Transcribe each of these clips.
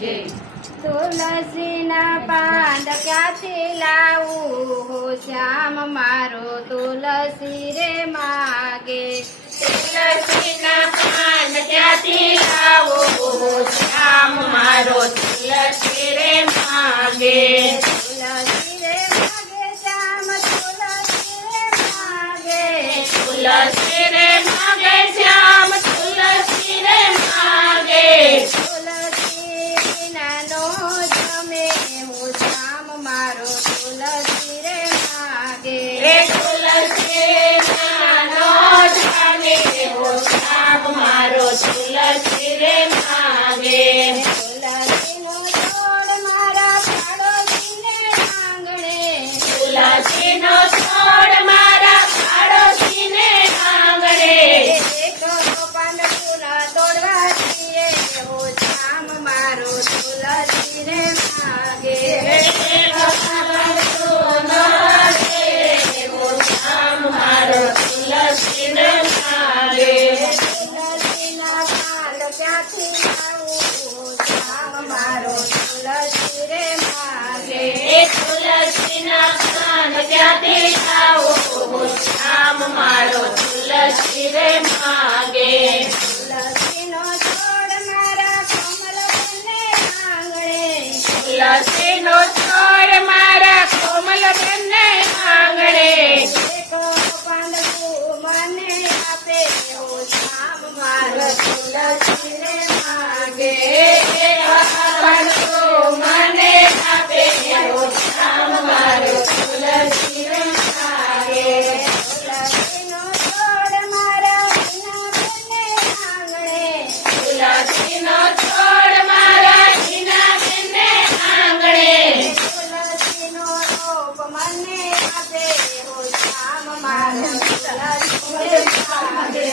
જય તુલસીના પાન ક્યાંથી લાવું હો શ્યામ મારો તુલસી રે માગે તુલસીના પાન ક્યાંથી લાવો શ્યામ મારો તુલસી રે માગે તુલસી રે માગે શ્યામ તુલસી રે માગે તુલસી રે માગે શ્યામ તુલસી રે માગે તુલસી વિનાનો જમે હો શ્યામ મારો તુલસી રે માગે રે તુલસી નાનો જાને હો શ્યામ મારો તુલસી રે માગે તુલસીનો છોડ મારા પાડોશીને આંગણે તુલસીનો છોડ મારા પાડોશીને આંગણે એક પાન ફૂલા તોડવા જઈએ હો શ્યામ મારો તુલસી રે માગે મારો તુલસી રે માગે તુલસીના પાન ક્યાંથી લાવું હો શ્યામ મારો તુલસી રે માગે એ તુલસીના પાન ક્યાંથી લાવો શ્યામ મારો તુલસી રે માગે તુલસીનો છોડ મારા કમલબેનને આંગણે તુલસીનો છોડ મારા કોમલબેનને આંગણે એક પાંદડું મને આપે હો શ્યામ મારો તુલસી રે માગે મને આપે એવો શ્યામ મારો તુલસી રે માગે તુલસીનો છોડ મારા હિનાબેનને આંગણે તુલસીનો છોડ મારા હિનાબેનને આંગણે તુલસીનો રોપ મને આપે હો શ્યામ મારો તુલસી રે માગે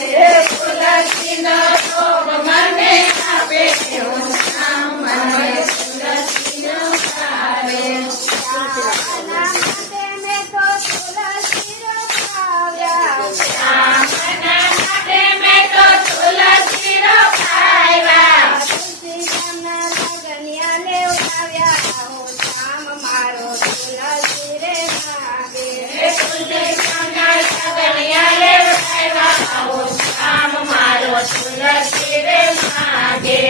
તુલસીનો છોડ મને આપે એવો શ્યામ મારો તુલસીનો માગે શ્યામના માટે મેં તો તુલસી રોપાવ્યા શ્યામના માટે મેં તો તુલસી રોપાવ્યા તુલસી ગામના લગનિયા લેવડાવ્યા હો શ્યામ મારો તુલસી રે માગે તુલસી ગામના સગનિયા લેવડાવ્યા આવો શ્યામ મારો તુલસી રે માગે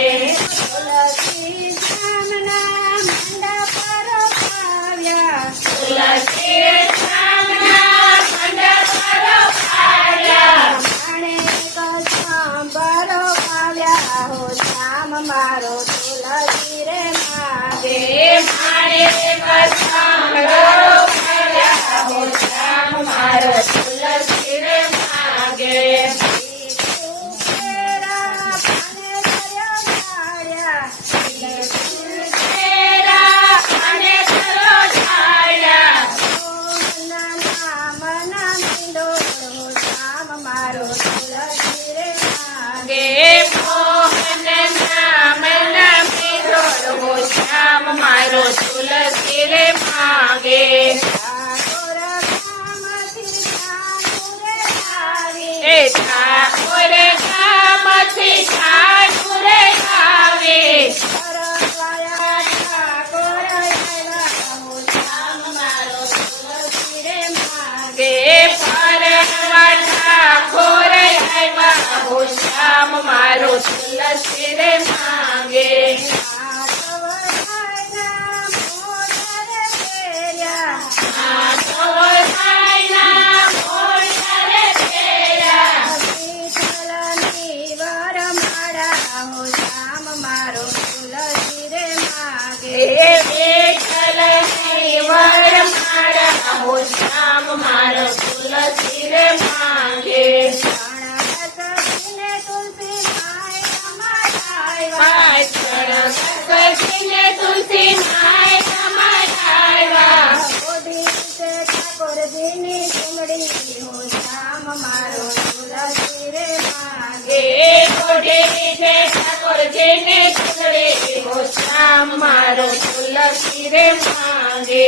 તુલસી ગામના મંડપ રોપાવ્યા તુલસી ગામના મંડપ રોપાવ્યા જાણે કસંબરો પાવ્યા હો શ્યામ મારો તુલસી રે માગે મારે કસાંગરો પાવ્યા આવો શ્યામ મારો તુલસી રે માગે તેરા પાને કર્યો કાળ્યા તેરા અને કરો છાયા નાના મના મીંડોળ હો શ્યામ મારો તુલસી રે માગે ગે મોહન નામ નામે હો શ્યામ મારો તુલસી રે માગે ઠાકોર ગામથી ઠાકોરે આવી એ ઠાકોર ગામથી ઠાકોર આવે પરવાયા ઠાકોર આવ્યા હો શ્યામ મારો તુલસી રે માગે ગે પરવા ઠાકોર આવ્યા હો શ્યામ મારો તુલસી રે માગે એ વિઠ્ઠલની વરમાળા હો શ્યામ મારો તુલસી રે માગે પાછળ સખીને તુલસી માય સમાડાવ્યા એ કોઢી છે ઠાકોરજીને ચૂંદડી હો શ્યામ મારો તુલસી રે માગે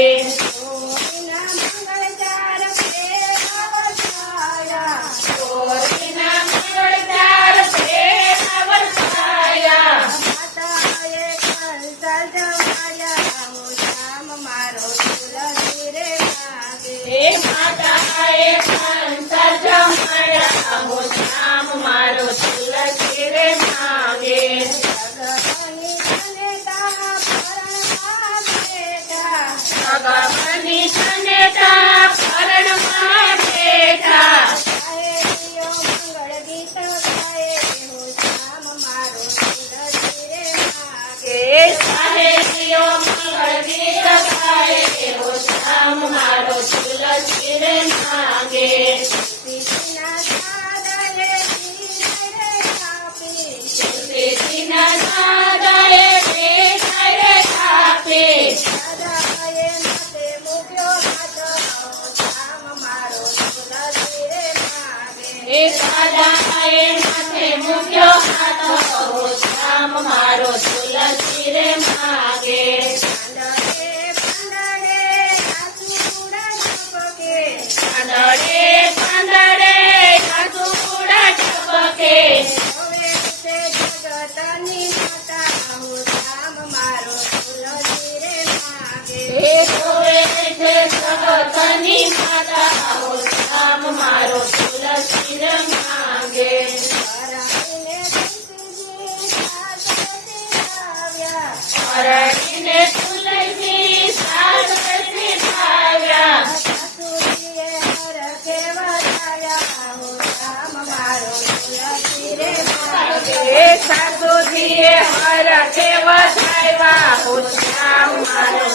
માયા હો શ્યામ મારો તુલસી રે માંગે ભગવાનની જનેતા પરણમાં બેઠા ભગવાનની જનેતા પરણમાં બેઠા સાહેબીઓ મંગળ ગીત ગાય હો શ્યામ મારો તુલસી રે માંગે કે સાહેબીઓ મંગળ ગીત ગાય હો શ્યામ મારો તુલસી રે માંગે તુલસીના સાદરે ધીરે કાપી તુલસીના સાદાએ બેસાય થાપે દાદાએ માથે મૂક્યો હાથ હો શ્યામ મારો તુલસી રે માંગે એ સાદાએ માથે મૂક્યો હાથ હો શ્યામ મારો તુલસી રે માંગે પાંદડે પાંદડે સાસુ કુડા ટપકે એ જોવે છે જગતની માતા હો શ્યામ મારો તુલસી રે માંગે પરણીને તુલસી સાસરે ભાવ્યા એ સાસુજીએ હરખે વધાવ્યા હો શ્યામ મારો